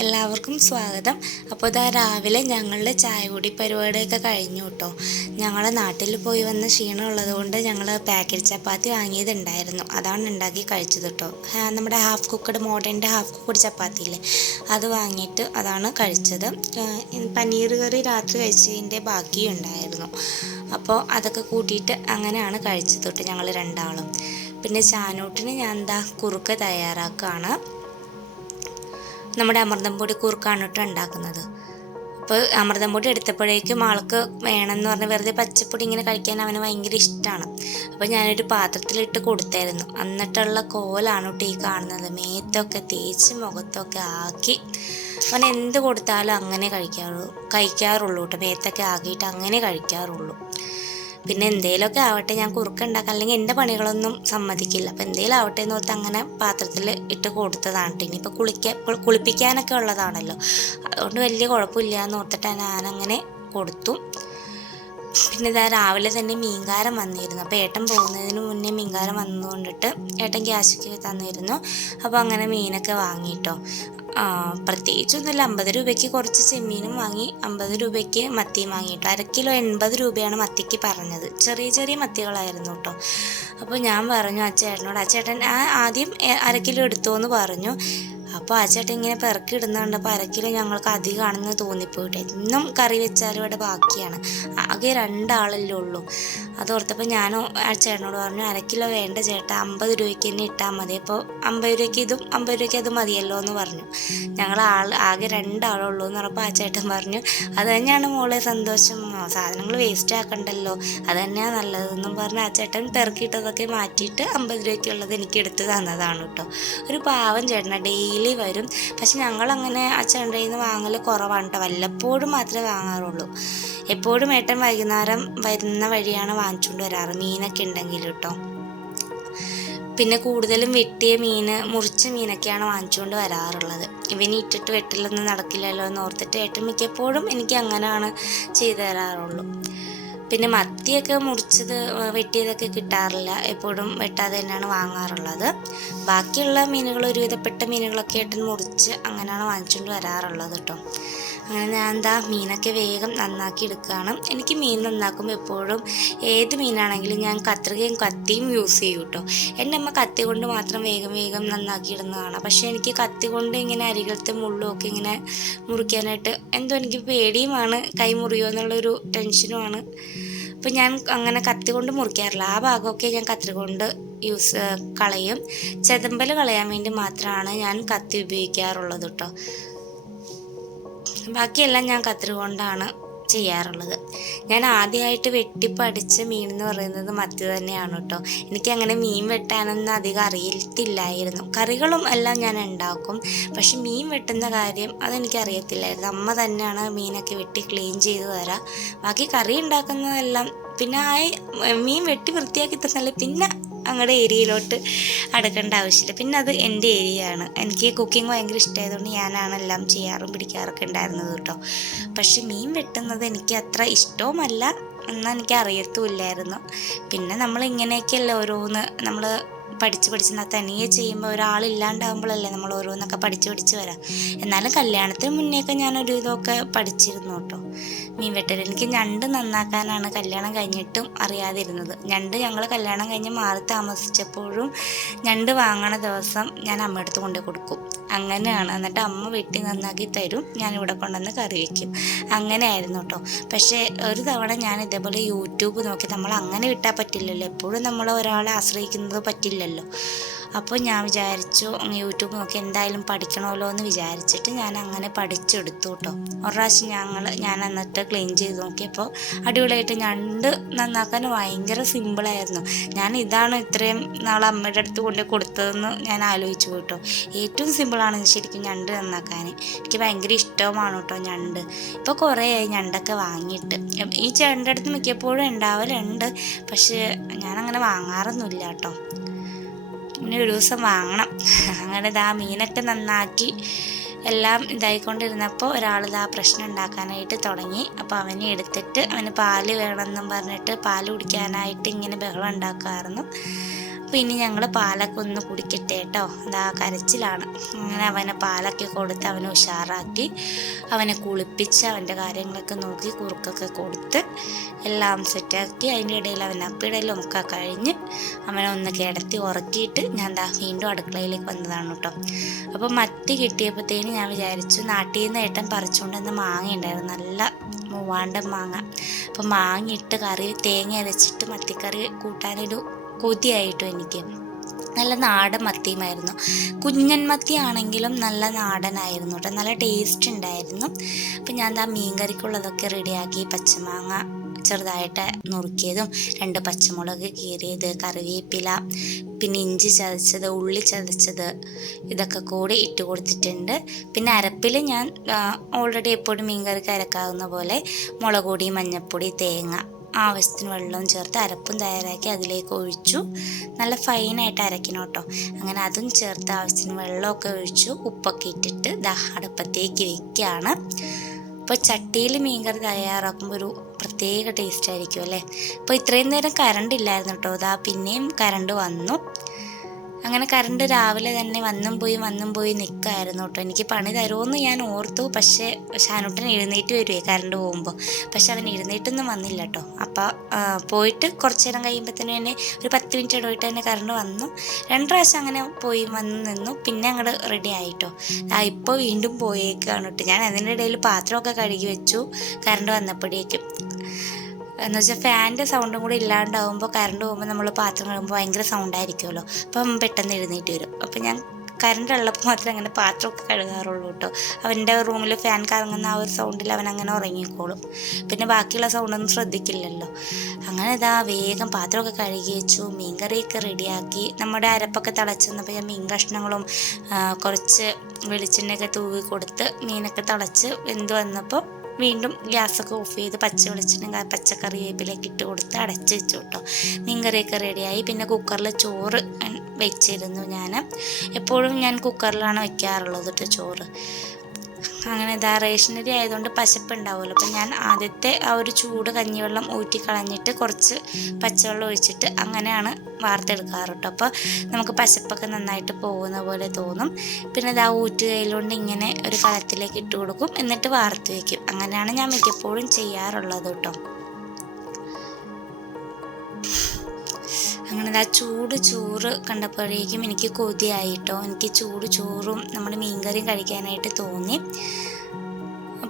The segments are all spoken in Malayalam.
എല്ലാവർക്കും സ്വാഗതം. അപ്പോൾ ഇതാ രാവിലെ ഞങ്ങളുടെ ചായ കുടി പരിപാടിയൊക്കെ കഴിഞ്ഞു കേട്ടോ ഞങ്ങൾ നാട്ടിൽ പോയി വന്ന ക്ഷീണം ഉള്ളതുകൊണ്ട് ഞങ്ങൾ പാക്കറ്റ് ചപ്പാത്തി വാങ്ങിയതുണ്ടായിരുന്നു. അതാണ് ഉണ്ടാക്കി കഴിച്ചത് കേട്ടോ നമ്മുടെ ഹാഫ് കുക്കഡ് മോഡേന്റെ ഹാഫ് കുക്കഡ് ചപ്പാത്തി ഇല്ലേ? അത് വാങ്ങിയിട്ട് അതാണ് കഴിച്ചത്. പനീർ കറി രാത്രി കഴിച്ചതിന്റെ ബാക്കി ഉണ്ടായിരുന്നു. അപ്പോൾ അതൊക്കെ കൂട്ടിയിട്ട് അങ്ങനെയാണ് കഴിച്ചത് കേട്ടോ ഞങ്ങൾ രണ്ടാളും. പിന്നെ ചാനൂട്ടിന് ഞാൻ എന്താ കുറുക്ക് തയ്യാറാക്കുകയാണ് നമ്മുടെ അമൃതം പൊടി കൂർക്കാണ് കേട്ടോ ഉണ്ടാക്കുന്നത്. അപ്പോൾ അമൃതം പൊടി എടുത്തപ്പോഴേക്കും ആൾക്ക് വേണമെന്ന് പറഞ്ഞ് വെറുതെ പച്ചപ്പൊടി ഇങ്ങനെ കഴിക്കാൻ അവന് ഭയങ്കര ഇഷ്ടമാണ് അപ്പോൾ ഞാനൊരു പാത്രത്തിലിട്ട് കൊടുത്തായിരുന്നു. എന്നിട്ടുള്ള കോലാണ് കേട്ടോ ഈ കാണുന്നത്. മേത്തൊക്കെ തേച്ച് മുഖത്തൊക്കെ ആക്കി അവൻ എന്ത് കൊടുത്താലും അങ്ങനെ കഴിക്കാറുള്ളൂ കഴിക്കാറുള്ളൂ കേട്ടോ മേത്തൊക്കെ ആക്കിയിട്ട് അങ്ങനെ കഴിക്കാറുള്ളൂ. പിന്നെ എന്തേലുമൊക്കെ ആവട്ടെ ഞാൻ കുറുക്കുണ്ടാക്കാം അല്ലെങ്കിൽ എന്റെ പണികളൊന്നും സമ്മതിക്കില്ല. അപ്പോൾ എന്തേലും ആവട്ടെ എന്ന് ഓർത്ത് അങ്ങനെ പാത്രത്തിൽ ഇട്ട് കൊടുത്തതാണ്. ഇനിയിപ്പോൾ കുളിക്കാൻ കുളിപ്പിക്കാനൊക്കെ ഉള്ളതാണല്ലോ. അതുകൊണ്ട് വലിയ കുഴപ്പമില്ല എന്ന് ഓർത്തിട്ട് ഞാനങ്ങനെ കൊടുത്തു. പിന്നെ ഇതാ രാവിലെ തന്നെ മീൻകാരം വന്നിരുന്നു. അപ്പോൾ ഏട്ടൻ പോകുന്നതിന് മുന്നേ മീൻകാരം വന്നുകൊണ്ടിട്ട് ഏട്ടൻ ക്യാഷൊക്കെ തന്നിരുന്നു. അപ്പോൾ അങ്ങനെ മീനൊക്കെ വാങ്ങിയിട്ടോ പ്രത്യേകിച്ചൊന്നുമില്ല അമ്പത് രൂപയ്ക്ക് കുറച്ച് ചെമ്മീനും വാങ്ങി അമ്പത് രൂപയ്ക്ക് മത്തിയും വാങ്ങിയിട്ടോ. അര കിലോ എൺപത് രൂപയാണ് മത്തിക്ക് പറഞ്ഞത്. ചെറിയ ചെറിയ മത്തികളായിരുന്നു കേട്ടോ അപ്പോൾ ഞാൻ പറഞ്ഞു ആ ചേട്ടനോട് ആ ആദ്യം അര കിലോ എടുത്തോ എന്ന് പറഞ്ഞു. അപ്പോൾ ആ ചേട്ടൻ ഇങ്ങനെ പെറുക്കി ഇടുന്ന അപ്പൊ അര കിലോ ഞങ്ങൾക്ക് അധികമാണെന്ന് തോന്നിപ്പോയിട്ടെ. ഇന്നും കറി വെച്ചാലും ഇവിടെ ബാക്കിയാണ്. ആകെ രണ്ടാളല്ലേ ഉള്ളൂ. അതോർത്തപ്പോൾ ഞാൻ ആ ചേട്ടനോട് പറഞ്ഞു അരക്കിലോ വേണ്ട ചേട്ടാ അമ്പത് രൂപയ്ക്ക് തന്നെ ഇട്ടാൽ മതി. അപ്പോൾ അമ്പത് രൂപയ്ക്ക് ഇതും അമ്പത് രൂപയ്ക്ക് അത് മതിയല്ലോ എന്ന് പറഞ്ഞു. ഞങ്ങൾ ആൾ ആകെ രണ്ടാളുള്ളൂ എന്ന് പറഞ്ഞപ്പോൾ ആ ചേട്ടൻ പറഞ്ഞു അത് തന്നെയാണ് മോളെ സന്തോഷം. സാധനങ്ങൾ വേസ്റ്റ് ആക്കണ്ടല്ലോ. അത് തന്നെയാണ് നല്ലതെന്നും പറഞ്ഞ് ആ ചേട്ടൻ പെറുക്കിയിട്ടതൊക്കെ മാറ്റിയിട്ട് അമ്പത് രൂപയ്ക്കുള്ളത് എനിക്ക് എടുത്ത് തന്നതാണ് കേട്ടോ ഒരു പാവം ചേട്ടനാണ് ഡെയിലി വരും. പക്ഷെ ഞങ്ങളങ്ങനെ കയ്യിൽ നിന്ന് വാങ്ങൽ കുറവാണ് കേട്ടോ വല്ലപ്പോഴും മാത്രമേ വാങ്ങാറുള്ളൂ. എപ്പോഴും ഏട്ടൻ വൈകുന്നേരം വരുന്ന വഴിയാണ് വാങ്ങിച്ചുകൊണ്ട് വരാറ്. മീനൊക്കെ ഉണ്ടെങ്കിൽ കേട്ടോ പിന്നെ കൂടുതലും വെട്ടിയ മീൻ മുറിച്ച മീനൊക്കെയാണ് വാങ്ങിച്ചുകൊണ്ട് വരാറുള്ളത്. ഇവന് ഇട്ടിട്ട് വെട്ടിലൊന്നും നടക്കില്ലല്ലോ എന്ന് ഓർത്തിട്ട് ഏട്ടൻ മിക്കപ്പോഴും എനിക്ക് അങ്ങനെയാണ് ചെയ്തു തരാറുള്ളൂ. പിന്നെ മത്തിയൊക്കെ മുറിച്ചത് വെട്ടിയതൊക്കെ കിട്ടാറില്ല. എപ്പോഴും വെട്ടാതെ തന്നെയാണ് വാങ്ങാറുള്ളത്. ബാക്കിയുള്ള മീനുകൾ ഒരുവിധപ്പെട്ട മീനുകളൊക്കെ ഏട്ടൻ മുറിച്ച് അങ്ങനെയാണ് വാങ്ങിച്ചുകൊണ്ട് വരാറുള്ളത് കേട്ടോ അങ്ങനെ ഞാൻ എന്താ മീനൊക്കെ വേഗം നന്നാക്കി എടുക്കുകയാണ്. എനിക്ക് മീൻ നന്നാക്കുമ്പോൾ എപ്പോഴും ഏത് മീനാണെങ്കിലും ഞാൻ കത്രികയും കത്തിയും യൂസ് ചെയ്യും കേട്ടോ എന്റെ അമ്മ കത്തി കൊണ്ട് മാത്രം വേഗം വേഗം നന്നാക്കി ഇടുന്നതാണ്. പക്ഷേ എനിക്ക് കത്തി കൊണ്ട് ഇങ്ങനെ അരികളത്തെ മുള്ളുമൊക്കെ ഇങ്ങനെ മുറിക്കാനായിട്ട് എന്തോ എനിക്ക് പേടിയുമാണ്. കൈ മുറിയോ എന്നുള്ളൊരു ടെൻഷനുമാണ്. അപ്പം ഞാൻ അങ്ങനെ കത്തി കൊണ്ട് മുറിക്കാറില്ല. ആ ഭാഗമൊക്കെ ഞാൻ കത്തി കൊണ്ട് യൂസ് കളയും. ചെതമ്പൽ കളയാൻ വേണ്ടി മാത്രമാണ് ഞാൻ കത്തി ഉപയോഗിക്കാറുള്ളത് കേട്ടോ ബാക്കിയെല്ലാം ഞാൻ കത്രി കൊണ്ടാണ് ചെയ്യാറുള്ളത്. ഞാൻ ആദ്യമായിട്ട് വെട്ടിപ്പടിച്ച മീൻ എന്ന് പറയുന്നത് മത്തി തന്നെയാണ് കേട്ടോ. എനിക്ക് അങ്ങനെ മീൻ വെട്ടാനൊന്നും അധികം അറിയത്തില്ലായിരുന്നു. കറികളും എല്ലാം ഞാൻ ഉണ്ടാക്കും. പക്ഷെ മീൻ വെട്ടുന്ന കാര്യം അതെനിക്ക് അറിയത്തില്ലായിരുന്നു. അമ്മ തന്നെയാണ് മീനൊക്കെ വെട്ടി ക്ലീൻ ചെയ്ത് തരാം. ബാക്കി കറി ഉണ്ടാക്കുന്നതെല്ലാം പിന്നെ ആ മീൻ വെട്ടി വൃത്തിയാക്കി തന്നല്ലേ? പിന്നെ അങ്ങടെ ഏരിയയിലോട്ട് അടുക്കേണ്ട ആവശ്യമില്ല. പിന്നെ അത് എന്റെ ഏരിയ ആണ് എനിക്ക് കുക്കിംഗ് ഭയങ്കര ഇഷ്ടമായതുകൊണ്ട് ഞാനാണ് എല്ലാം ചെയ്യാറും പിടിക്കാറൊക്കെ ഉണ്ടായിരുന്നത് കേട്ടോ. പക്ഷെ മീൻ വെട്ടുന്നത് എനിക്ക് അത്ര ഇഷ്ടവുമല്ല. എന്നാൽ എനിക്ക് അറിയത്തുമില്ലായിരുന്നു. പിന്നെ നമ്മൾ ഇങ്ങനെയൊക്കെയല്ലേ ഓരോന്ന് നമ്മൾ പഠിച്ച് പഠിച്ച് തനിയെ ചെയ്യുമ്പോൾ ഒരാളില്ലാണ്ടാകുമ്പോഴല്ലേ നമ്മൾ ഓരോന്നൊക്കെ പഠിച്ച് പഠിച്ച് വരാം. എന്നാലും കല്യാണത്തിന് മുന്നേയൊക്കെ ഞാനൊരു ഇതൊക്കെ പഠിച്ചിരുന്നു കേട്ടോ. മീൻ വെട്ടൽ എനിക്ക് ഞണ്ട് നന്നാക്കാനാണ് കല്യാണം കഴിഞ്ഞിട്ടും അറിയാതിരുന്നത്. ഞണ്ട് ഞങ്ങൾ കല്യാണം കഴിഞ്ഞ് മാറി താമസിച്ചപ്പോഴും ഞണ്ട് വാങ്ങണ ദിവസം ഞാൻ അമ്മയടുത്ത് കൊണ്ടു കൊടുക്കും. അങ്ങനെയാണ്. എന്നിട്ട് അമ്മ വെട്ടി നന്നാക്കി തരും. ഞാൻ ഇവിടെ കൊണ്ടുവന്ന് കറി വയ്ക്കും അങ്ങനെയായിരുന്നു കേട്ടോ. പക്ഷേ ഒരു തവണ ഞാൻ ഇതേപോലെ യൂട്യൂബ് നോക്കി നമ്മൾ അങ്ങനെ വിട്ടാൽ പറ്റില്ലല്ലോ. എപ്പോഴും നമ്മൾ ഒരാളെ ആശ്രയിക്കുന്നത് പറ്റില്ലല്ലോ അപ്പോൾ ഞാൻ വിചാരിച്ചു യൂട്യൂബ് നോക്കി എന്തായാലും പഠിക്കണമല്ലോ എന്ന് വിചാരിച്ചിട്ട് ഞാൻ അങ്ങനെ പഠിച്ചെടുത്തു കേട്ടോ ഒരു പ്രാവശ്യം ഞങ്ങൾ ഞാൻ എന്നിട്ട് ക്ലീൻ ചെയ്ത് നോക്കിയപ്പോൾ അടിപൊളിയായിട്ട് ഞണ്ട് നന്നാക്കാൻ ഭയങ്കര സിമ്പിളായിരുന്നു ഞാൻ ഇതാണ് ഇത്രയും നാളെ അമ്മയുടെ അടുത്ത് കൊണ്ട് കൊടുത്തതെന്ന് ഞാൻ ആലോചിച്ചു കേട്ടോ. ഏറ്റവും സിമ്പിളാണ് ശരിക്കും ഞണ്ട് നന്നാക്കാൻ. എനിക്ക് ഭയങ്കര ഇഷ്ടവുമാണ് കേട്ടോ ഞണ്ട്. ഇപ്പോൾ കുറേയായി ഞണ്ടൊക്കെ വാങ്ങിയിട്ട്. ഈ ചേട്ടന്റെ അടുത്ത് മിക്കപ്പോഴും ഉണ്ടാവലുണ്ട്. പക്ഷേ ഞാനങ്ങനെ വാങ്ങാറൊന്നുമില്ല കേട്ടോ. ഇനി ഒരു ദിവസം വാങ്ങണം. അങ്ങനെ ഇതാ മീനൊക്കെ നന്നാക്കി എല്ലാം ഇതായിക്കൊണ്ടിരുന്നപ്പോൾ ഒരാൾ ഇതാ പ്രശ്നം ഉണ്ടാക്കാനായിട്ട് തുടങ്ങി. അപ്പോൾ അവനെ എടുത്തിട്ട് അവന് പാൽ വേണമെന്നും പറഞ്ഞിട്ട് പാൽ കുടിക്കാനായിട്ട് ഇങ്ങനെ ബഹളം ഉണ്ടാക്കുമായിരുന്നു അപ്പോൾ ഇനി ഞങ്ങൾ പാലൊക്കെ ഒന്ന് കുടിക്കട്ടെ കേട്ടോ. അതാ കരച്ചിലാണ്. അങ്ങനെ അവനെ പാലൊക്കെ കൊടുത്ത് അവനെ ഉഷാറാക്കി അവനെ കുളിപ്പിച്ച് അവന്റെ കാര്യങ്ങളൊക്കെ നോക്കി കുറുക്കൊക്കെ കൊടുത്ത് എല്ലാം സെറ്റാക്കി അതിന്റെ ഇടയിൽ അവൻ അപ്പിടലും ഒക്കെ കഴിഞ്ഞ് അവനെ ഒന്ന് കിടത്തി ഉറക്കിയിട്ട് ഞാൻ എന്താ വീണ്ടും അടുക്കളയിലേക്ക് വന്നതാണ് കേട്ടോ. അപ്പോൾ മത്തി കിട്ടിയപ്പോഴത്തേന് ഞാൻ വിചാരിച്ചു നാട്ടിൽ നിന്ന് ഏട്ടൻ പറിച്ചുകൊണ്ടുവന്ന മാങ്ങ ഉണ്ടായിരുന്നു. നല്ല മൂവാണ്ടൻ മാങ്ങ. അപ്പോൾ മാങ്ങ ഇട്ട് കറി തേങ്ങ അരച്ചിട്ട് മത്തിക്കറി കൂട്ടാനൊരു കൊതിയായിട്ടും എനിക്ക്. നല്ല നാടൻ മത്തിയുമായിരുന്നു. കുഞ്ഞൻ മത്തി ആണെങ്കിലും നല്ല നാടനായിരുന്നു കേട്ടോ. നല്ല ടേസ്റ്റ് ഉണ്ടായിരുന്നു. അപ്പം ഞാൻ ആ മീൻകറിക്കുള്ളതൊക്കെ റെഡിയാക്കി പച്ചമാങ്ങ ചെറുതായിട്ട് നുറുക്കിയതും രണ്ട് പച്ചമുളക് കീറിയത് കറിവേപ്പില പിന്നെ ഇഞ്ചി ചതച്ചത് ഉള്ളി ചതച്ചത് ഇതൊക്കെ കൂടി ഇട്ട് കൊടുത്തിട്ടുണ്ട്. പിന്നെ അരപ്പിൽ ഞാൻ ഓൾറെഡി എപ്പോഴും മീൻകറിക്ക് അരക്കാവുന്ന പോലെ മുളക് പൊടി മഞ്ഞൾപ്പൊടി തേങ്ങ ആവശ്യത്തിന് വെള്ളവും ചേർത്ത് അരപ്പും തയ്യാറാക്കി അതിലേക്ക് ഒഴിച്ചു. നല്ല ഫൈനായിട്ട് അരക്കണം കേട്ടോ. അങ്ങനെ അതും ചേർത്ത് ആവശ്യത്തിന് വെള്ളമൊക്കെ ഒഴിച്ചു. ഉപ്പൊക്കെ ഇട്ടിട്ട് ദാ അടുപ്പത്തേക്ക് വെക്കുകയാണ് അപ്പോൾ ചട്ടിയിൽ മീൻകറി തയ്യാറാക്കുമ്പോൾ ഒരു പ്രത്യേക ടേസ്റ്റ് ആയിരിക്കും അല്ലേ? അപ്പോൾ ഇത്രയും നേരം കറണ്ട് ഇല്ലായിരുന്നു കേട്ടോ. അതാ പിന്നെയും കറണ്ട് വന്നു. അങ്ങനെ കറണ്ട് രാവിലെ തന്നെ വന്നും പോയി വന്നും പോയി നിൽക്കായിരുന്നു കേട്ടോ. എനിക്ക് പണി തരുമെന്ന് ഞാൻ ഓർത്തു. പക്ഷേ ഷാനുട്ടൻ എഴുന്നേറ്റ് വരുവേ കറണ്ട് പോകുമ്പോൾ പക്ഷെ അവൻ എഴുന്നേറ്റൊന്നും വന്നില്ല കേട്ടോ. അപ്പോൾ പോയിട്ട് കുറച്ച് നേരം കഴിയുമ്പോഴത്തേനും തന്നെ ഒരു പത്ത് മിനിറ്റ് ഇടവിട്ട് തന്നെ കറണ്ട് വന്നു. രണ്ട് പ്രാവശ്യം അങ്ങനെ പോയി വന്ന് നിന്നു. പിന്നെ അങ്ങോട്ട് റെഡി ആയിട്ടോ ആ ഇപ്പോൾ വീണ്ടും പോയേക്കാണ് കേട്ടോ. ഞാൻ അതിന്റെ ഇടയിൽ പാത്രമൊക്കെ കഴുകി വെച്ചു. കറണ്ട് വന്നപ്പോഴേക്കും. എന്ന് വെച്ചാൽ ഫാനിന്റെ സൗണ്ടും കൂടി ഇല്ലാണ്ടാവുമ്പോൾ കറണ്ട് പോകുമ്പോൾ നമ്മൾ പാത്രം കഴുകുമ്പോൾ ഭയങ്കര സൗണ്ട് ആയിരിക്കുമല്ലോ അപ്പം പെട്ടെന്ന് എഴുന്നേറ്റ് വരും. അപ്പം ഞാൻ കറണ്ട് ഉള്ളപ്പോൾ മാത്രമേ അങ്ങനെ പാത്രമൊക്കെ കഴുകാറുള്ളൂ കേട്ടോ. അവന്റെ റൂമിൽ ഫാൻ കറങ്ങുന്ന ആ ഒരു സൗണ്ടിൽ അവൻ അങ്ങനെ ഉറങ്ങിക്കോളും. പിന്നെ ബാക്കിയുള്ള സൗണ്ടൊന്നും ശ്രദ്ധിക്കില്ലല്ലോ. അങ്ങനെ ഇതാ വേഗം പാത്രമൊക്കെ കഴുകി വെച്ചു. മീൻകറിയൊക്കെ റെഡിയാക്കി. നമ്മുടെ അരപ്പൊക്കെ തിളച്ച് വന്നപ്പോൾ ഞാൻ മീൻ കഷ്ണങ്ങളും കുറച്ച് വെളിച്ചെണ്ണയൊക്കെ തൂവി കൊടുത്ത് മീനൊക്കെ തിളച്ച് വെന്ത് വന്നപ്പോൾ വീണ്ടും ഗ്യാസൊക്കെ ഓഫ് ചെയ്ത് പച്ച വെളിച്ചിട്ട് പച്ചക്കറി വേപ്പിലേക്ക് ഇട്ട് കൊടുത്ത് അടച്ച് വെച്ചു കേട്ടോ. മീൻകറിയൊക്കെ റെഡിയായി പിന്നെ കുക്കറിൽ ചോറ് വെച്ചിരുന്നു ഞാൻ എപ്പോഴും ഞാൻ കുക്കറിലാണ് വെക്കാറുള്ളത് കേട്ടോ ചോറ്. അങ്ങനെ ഇതാ റേഷനരി ആയതുകൊണ്ട് പശപ്പ് ഉണ്ടാവുമല്ലോ അപ്പം ഞാൻ ആദ്യത്തെ ആ ഒരു ചൂട് കഞ്ഞിവെള്ളം ഊറ്റി കളഞ്ഞിട്ട് കുറച്ച് പച്ചവെള്ളം ഒഴിച്ചിട്ട് അങ്ങനെയാണ് വാർത്തെടുക്കാറ് കേട്ടോ. അപ്പോൾ നമുക്ക് പശപ്പൊക്കെ നന്നായിട്ട് പോകുന്ന പോലെ തോന്നും. പിന്നെ ഇതാ ഊറ്റ് കയ്യിലുകൊണ്ട് ഇങ്ങനെ ഒരു കളത്തിലേക്ക് ഇട്ട് കൊടുക്കും. എന്നിട്ട് വാർത്ത് വയ്ക്കും. അങ്ങനെയാണ് ഞാൻ മിക്കപ്പോഴും ചെയ്യാറുള്ളത് കേട്ടോ. അങ്ങനെ ആ ചൂട് ചോറ് കണ്ടപ്പോഴേക്കും എനിക്ക് കൊതിയായിട്ടോ എനിക്ക് ചൂട് ചോറും നമ്മുടെ മീൻകറിയും കഴിക്കാനായിട്ട് തോന്നി.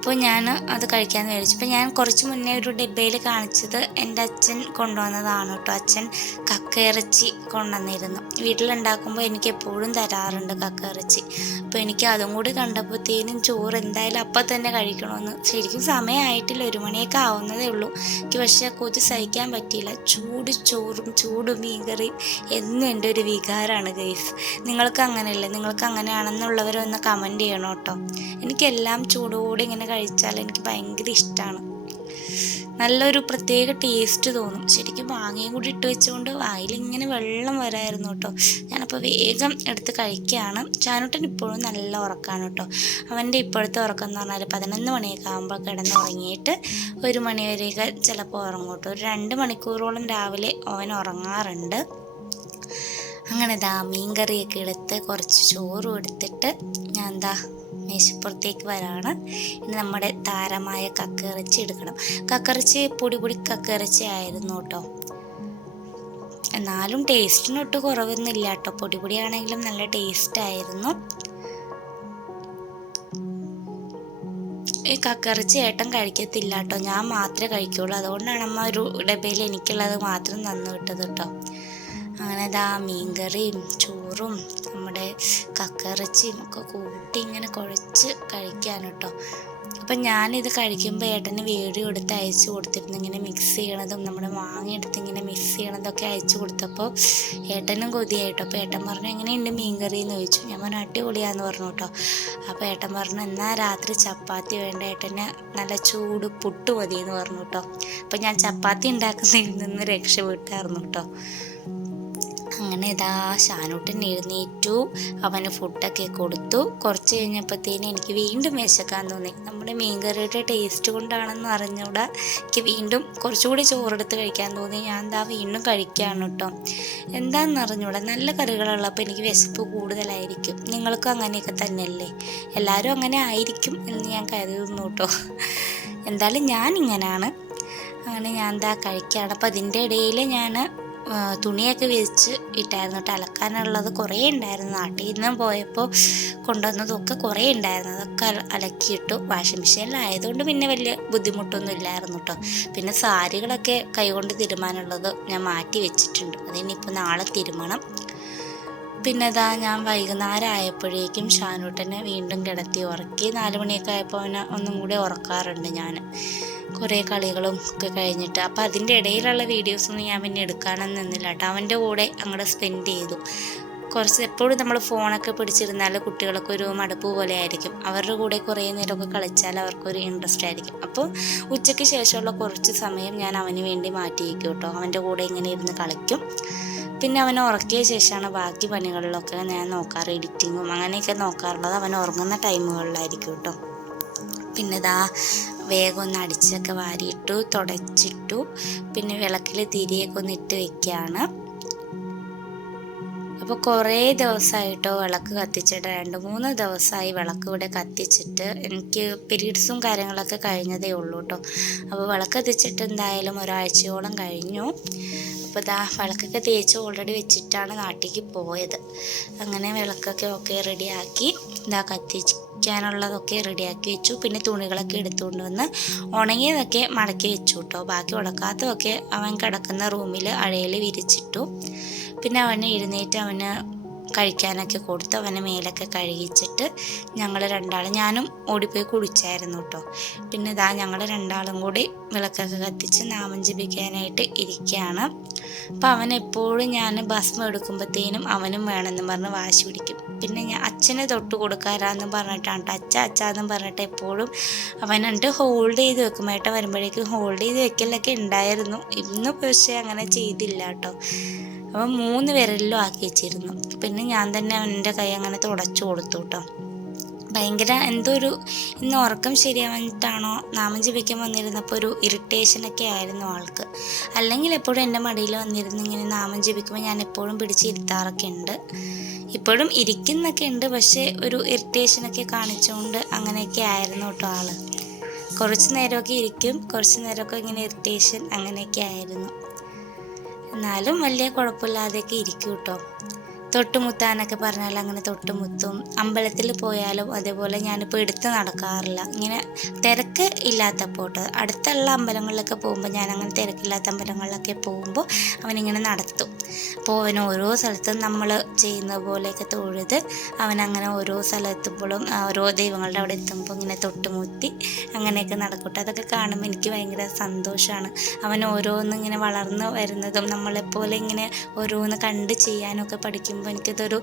അപ്പോൾ ഞാൻ അത് കഴിക്കാമെന്ന് വിചാരിച്ചു. അപ്പോൾ ഞാൻ കുറച്ച് മുന്നേ ഒരു ഡബ്ബയിൽ കാണിച്ചത് എന്റെ അച്ഛൻ കൊണ്ടുവന്നതാണ് കേട്ടോ. അച്ഛൻ കക്കയിറച്ചി കൊണ്ടുവന്നിരുന്നു. വീട്ടിലുണ്ടാക്കുമ്പോൾ എനിക്ക് എപ്പോഴും തരാറുണ്ട് കക്കയിറച്ചി അപ്പോൾ എനിക്ക് അതും കൂടി കണ്ടപ്പോഴത്തേനും ചോറ് എന്തായാലും അപ്പം തന്നെ കഴിക്കണമെന്ന്. ശരിക്കും സമയമായിട്ടില്ല. ഒരു മണിയൊക്കെ ആവുന്നതേ ഉള്ളൂ. എനിക്ക് പക്ഷേ കൊതി സഹിക്കാൻ പറ്റിയില്ല. ചൂട് ചോറും ചൂട് മീൻകറിയും എന്നും എന്റെ ഒരു വികാരമാണ് ഗൈസ്. നിങ്ങൾക്ക് അങ്ങനെയല്ലേ നിങ്ങൾക്ക് അങ്ങനെയാണെന്നുള്ളവരൊന്ന് കമന്റ് ചെയ്യണം കേട്ടോ. എനിക്കെല്ലാം ചൂടോടെ ഇങ്ങനെ കഴിച്ചാൽ എനിക്ക് ഭയങ്കര ഇഷ്ടമാണ് നല്ലൊരു പ്രത്യേക ടേസ്റ്റ് തോന്നും. ശരിക്കും മാങ്ങയും കൂടി ഇട്ട് വെച്ചുകൊണ്ട് വായിലിങ്ങനെ വെള്ളം വരായിരുന്നു കേട്ടോ. ഞാനപ്പോൾ വേഗം എടുത്ത് കഴിക്കുകയാണ് ചാനൂട്ടൻ ഇപ്പോഴും നല്ല ഉറക്കമാണ് കേട്ടോ. അവന്റെ ഇപ്പോഴത്തെ ഉറക്കം എന്ന് പറഞ്ഞാൽ പതിനൊന്ന് മണിയൊക്കെ ആകുമ്പോൾ കിടന്നുറങ്ങിയിട്ട് ഒരു മണി വരെയൊക്കെ ചിലപ്പോൾ ഉറങ്ങും കേട്ടോ. ഒരു രണ്ട് മണിക്കൂറോളം രാവിലെ അവൻ ഉറങ്ങാറുണ്ട്. അങ്ങനെ ദാ മീൻ കറിയൊക്കെ എടുത്ത് കുറച്ച് ചോറും എടുത്തിട്ട് ഞാൻ എന്താ മേശപ്പുറത്തേക്ക് വരാണ്. ഇനി നമ്മുടെ താരമായ കക്കിറച്ചി എടുക്കണം. കക്കിറച്ചി പൊടി പൊടി കക്കിറച്ചി ആയിരുന്നു കേട്ടോ. എന്നാലും ടേസ്റ്റിന് ഒട്ടും കുറവൊന്നുമില്ല കേട്ടോ. പൊടി പൊടിയാണെങ്കിലും നല്ല ടേസ്റ്റ് ആയിരുന്നു. ഈ കക്കിറച്ചി ഏട്ടൻ കഴിക്കത്തില്ല കേട്ടോ. ഞാൻ മാത്രമേ കഴിക്കുള്ളൂ. അതുകൊണ്ടാണ് അമ്മ ഒരു ഡബയിൽ എനിക്കുള്ളത് മാത്രം തന്നു വിട്ടത് കേട്ടോ. അങ്ങനെ ദാ മീൻകറിയും ചോറും നമ്മുടെ കക്കറിച്ചിയും ഒക്കെ കൂട്ടി ഇങ്ങനെ കുഴച്ച് കഴിക്കാൻ കേട്ടോ. അപ്പം ഞാനിത് കഴിക്കുമ്പോൾ ഏട്ടന് വീഡിയോ എടുത്ത് അയച്ചു കൊടുത്തിരുന്നു. ഇങ്ങനെ മിക്സ് ചെയ്യണതും നമ്മുടെ മാങ്ങ എടുത്ത് ഇങ്ങനെ മിക്സ് ചെയ്യണതൊക്കെ അയച്ചു കൊടുത്തപ്പോൾ ഏട്ടനും കൊതിയായിട്ടോ. അപ്പോൾ ഏട്ടൻ പറഞ്ഞു എങ്ങനെയുണ്ട് മീൻകറി? എന്ന് ചോദിച്ചു. ഞാൻ പറഞ്ഞു അടിപൊളിയാന്ന് പറഞ്ഞു കേട്ടോ. അപ്പോൾ ഏട്ടൻ പറഞ്ഞു എന്നാൽ രാത്രി ചപ്പാത്തി വേണ്ട. ഏട്ടന് നല്ല ചൂട് പുട്ട് മതി എന്ന് പറഞ്ഞു കേട്ടോ. അപ്പോൾ ഞാൻ ചപ്പാത്തി ഉണ്ടാക്കുന്നതിൽ നിന്ന് രക്ഷപ്പെട്ടായിരുന്നു കേട്ടോ. അങ്ങനെ ഇതാ ഷാനൂട്ടൻ എഴുന്നേറ്റു. അവന് ഫുഡൊക്കെ കൊടുത്തു. കുറച്ച് കഴിഞ്ഞപ്പോഴത്തേന് എനിക്ക് വീണ്ടും വിശക്കാൻ തോന്നി. നമ്മുടെ മീൻകറിയുടെ ടേസ്റ്റ് കൊണ്ടാണെന്ന് അറിഞ്ഞൂടാ. എനിക്ക് വീണ്ടും കുറച്ചുകൂടി ചോറെടുത്ത് കഴിക്കാൻ തോന്നി. ഞാൻ എന്താ വീണ്ടും കഴിക്കുകയാണ് കേട്ടോ എന്താണെന്ന് അറിഞ്ഞൂടാ. നല്ല കറികളുള്ളപ്പോൾ എനിക്ക് വിശപ്പ് കൂടുതലായിരിക്കും. നിങ്ങൾക്കും അങ്ങനെയൊക്കെ തന്നെയല്ലേ? എല്ലാവരും അങ്ങനെ ആയിരിക്കും എന്ന് ഞാൻ കരുതുന്നു കേട്ടോ എന്തായാലും ഞാൻ ഇങ്ങനെയാണ് അങ്ങനെ ഞാൻ എന്താ കഴിക്കുകയാണ് അപ്പോൾ അതിന്റെ ഇടയിൽ ഞാൻ തുണിയൊക്കെ വിരിച്ച് ഇട്ടായിരുന്നു കേട്ടോ. അലക്കാനുള്ളത് കുറേ ഉണ്ടായിരുന്നു. നാട്ടിൽ നിന്ന് പോയപ്പോൾ കൊണ്ടുവന്നതൊക്കെ കുറേ ഉണ്ടായിരുന്നു. അതൊക്കെ അല- അലക്കിയിട്ടു വാഷിംഗ് മെഷീനിലായതുകൊണ്ട് പിന്നെ വലിയ ബുദ്ധിമുട്ടൊന്നും ഇല്ലായിരുന്നു കേട്ടോ. പിന്നെ സാരികളൊക്കെ കൈകൊണ്ട് തിരുമാനുള്ളത് ഞാൻ മാറ്റി വെച്ചിട്ടുണ്ട്. അതിനിപ്പോൾ നാളെ തിരുമണം. പിന്നെ ഇതാ ഞാൻ വൈകുന്നേരം ആയപ്പോഴേക്കും ഷാനൂട്ടനെ വീണ്ടും കിടത്തി ഉറക്കി. നാല് മണിയൊക്കെ ആയപ്പോൾ അവനെ ഒന്നും കൂടി ഉറക്കാറുണ്ട് ഞാൻ. കുറേ കളികളും ഒക്കെ കഴിഞ്ഞിട്ട്. അപ്പോൾ അതിന്റെ ഇടയിലുള്ള വീഡിയോസൊന്നും ഞാൻ പിന്നെ എടുക്കാനൊന്നും നിന്നില്ല കേട്ടോ. അവന്റെ കൂടെ അങ്ങോട്ട് സ്പെൻഡ് ചെയ്തു. കുറച്ച് എപ്പോഴും നമ്മൾ ഫോണൊക്കെ പിടിച്ചിരുന്നാൽ കുട്ടികൾക്ക് ഒരു മടുപ്പ് പോലെ ആയിരിക്കും. അവരുടെ കൂടെ കുറേ നേരമൊക്കെ കളിച്ചാൽ അവർക്കൊരു ഇൻട്രസ്റ്റ് ആയിരിക്കും. അപ്പോൾ ഉച്ചയ്ക്ക് ശേഷമുള്ള കുറച്ച് സമയം ഞാൻ അവന് വേണ്ടി മാറ്റി വയ്ക്കും കേട്ടോ. അവന്റെ കൂടെ ഇങ്ങനെ ഇരുന്ന് കളിക്കും. പിന്നെ അവനെ ഉറക്കിയ ശേഷമാണ് ബാക്കി പണികളിലൊക്കെ ഞാൻ നോക്കാറ് എഡിറ്റിങ്ങും അങ്ങനെയൊക്കെ നോക്കാറുള്ളത്. അവൻ ഉറങ്ങുന്ന ടൈമുകളിലായിരിക്കും കേട്ടോ പിന്നെ ഇതാ വേഗം ഒന്ന് അടിച്ചൊക്കെ വാരിയിട്ടു തുടച്ചിട്ടു പിന്നെ വിളക്കിൽ തിരിയൊക്കെ ഒന്ന് ഇട്ട് വെക്കുകയാണ് അപ്പോൾ കുറേ ദിവസമായിട്ടോ വിളക്ക് കത്തിച്ചിട്ട് രണ്ട് മൂന്ന് ദിവസമായി വിളക്ക് ഇവിടെ കത്തിച്ചിട്ട് എനിക്ക് പീരീഡ്സും കാര്യങ്ങളൊക്കെ കഴിഞ്ഞതേ ഉള്ളൂ കേട്ടോ അപ്പോൾ വിളക്ക് കത്തിച്ചിട്ട് എന്തായാലും ഒരാഴ്ചയോളം കഴിഞ്ഞു. അപ്പോൾ ദാ വിളക്കൊക്കെ തേച്ച് ഓൾറെഡി വെച്ചിട്ടാണ് നാട്ടിലേക്ക് പോയത്. അങ്ങനെ വിളക്കൊക്കെ ഒക്കെ റെഡിയാക്കി ഇതാ കത്തിക്കാനുള്ളതൊക്കെ റെഡിയാക്കി വെച്ചു. പിന്നെ തുണികളൊക്കെ എടുത്തുകൊണ്ട് വന്ന് ഉണങ്ങിയതൊക്കെ മടക്കി വെച്ചു കേട്ടോ ബാക്കി ഉണക്കാത്തതൊക്കെ അവൻ കിടക്കുന്ന റൂമിൽ അഴയിൽ വിരിച്ചിട്ടു. പിന്നെ അവന് എഴുന്നേറ്റ് അവന് കഴിക്കാനൊക്കെ കൊടുത്ത് അവനെ മേലൊക്കെ കഴുകിച്ചിട്ട് ഞങ്ങൾ രണ്ടാളും ഞാനും ഓടിപ്പോയി കുടിച്ചായിരുന്നു കേട്ടോ. പിന്നെ ഇതാ ഞങ്ങൾ രണ്ടാളും കൂടി വിളക്കൊക്കെ കത്തിച്ച് നാമം ജപിക്കാനായിട്ട് ഇരിക്കുകയാണ്. അപ്പം അവൻ എപ്പോഴും ഞാൻ ഭസ്മം എടുക്കുമ്പോഴത്തേനും അവനും വേണമെന്ന് പറഞ്ഞ് വാശി പിടിക്കും. പിന്നെ ഞാൻ അച്ഛനെ തൊട്ട് കൊടുക്കാരാന്ന് പറഞ്ഞിട്ടാണ് ട്ടോ. അച്ഛ അച്ഛാന്നും പറഞ്ഞിട്ട് എപ്പോഴും അവൻ എന്നിട്ട് ഹോൾഡ് ചെയ്ത് വെക്കും. ഏട്ട വരുമ്പോഴേക്കും ഹോൾഡ് ചെയ്ത് വെക്കലൊക്കെ ഉണ്ടായിരുന്നു ഇന്ന് പക്ഷേ അങ്ങനെ ചെയ്തില്ല കേട്ടോ അപ്പം മൂന്ന് വിരലിലും ആക്കി വെച്ചിരുന്നു. പിന്നെ ഞാൻ തന്നെ അവന്റെ കൈ അങ്ങനെ തുടച്ചു കൊടുത്തു കേട്ടോ ഭയങ്കര എന്തോ ഒരു ഇന്ന് ഉറക്കം ശരിയാവാഞ്ഞിട്ടാണോ നാമം ജപിക്കാൻ വന്നിരുന്നപ്പോൾ ഒരു ഇറിറ്റേഷനൊക്കെ ആയിരുന്നു ആൾക്ക്. അല്ലെങ്കിൽ എപ്പോഴും എന്റെ മടിയിൽ വന്നിരുന്ന് ഇങ്ങനെ നാമം ജപിക്കുമ്പോൾ ഞാൻ എപ്പോഴും പിടിച്ചിരുത്താറൊക്കെ ഉണ്ട്. ഇപ്പോഴും ഇരിക്കുന്നൊക്കെ ഉണ്ട് പക്ഷേ ഒരു ഇറിറ്റേഷനൊക്കെ കാണിച്ചുകൊണ്ട് അങ്ങനെയൊക്കെ ആയിരുന്നു കേട്ടോ ആൾ. കുറച്ച് നേരമൊക്കെ ഇരിക്കും കുറച്ച് നേരമൊക്കെ ഇങ്ങനെ ഇറിറ്റേഷൻ അങ്ങനെയൊക്കെ ആയിരുന്നു. എന്നാലും വലിയ കുഴപ്പമില്ലാതെയൊക്കെ ഇരിക്കും കേട്ടോ. തൊട്ടുമുത്താനൊക്കെ പറഞ്ഞാൽ അങ്ങനെ തൊട്ടുമുത്തും. അമ്പലത്തിൽ പോയാലും അതേപോലെ ഞാനിപ്പോൾ എടുത്ത് നടക്കാറില്ല. ഇങ്ങനെ തിരക്ക് ഇല്ലാത്തപ്പോൾ കേട്ടോ അടുത്തുള്ള അമ്പലങ്ങളിലൊക്കെ പോകുമ്പോൾ ഞാൻ അങ്ങനെ തിരക്കില്ലാത്ത അമ്പലങ്ങളിലൊക്കെ പോകുമ്പോൾ അവനിങ്ങനെ നടത്തും. അപ്പോൾ അവൻ ഓരോ സ്ഥലത്തും നമ്മൾ ചെയ്യുന്ന പോലെയൊക്കെ തൊഴുത് അവനങ്ങനെ ഓരോ സ്ഥലത്തുമ്പോഴും ഓരോ ദൈവങ്ങളുടെ അവിടെ എത്തുമ്പോൾ ഇങ്ങനെ തൊട്ടുമുത്തി അങ്ങനെയൊക്കെ നടക്കട്ടെ. അതൊക്കെ കാണുമ്പോൾ എനിക്ക് ഭയങ്കര സന്തോഷമാണ്. അവൻ ഓരോന്നിങ്ങനെ വളർന്നു വരുന്നതും നമ്മളെപ്പോലെ ഇങ്ങനെ ഓരോന്ന് കണ്ട് ചെയ്യാനൊക്കെ പഠിക്കുമ്പോൾ എനിക്കതൊരു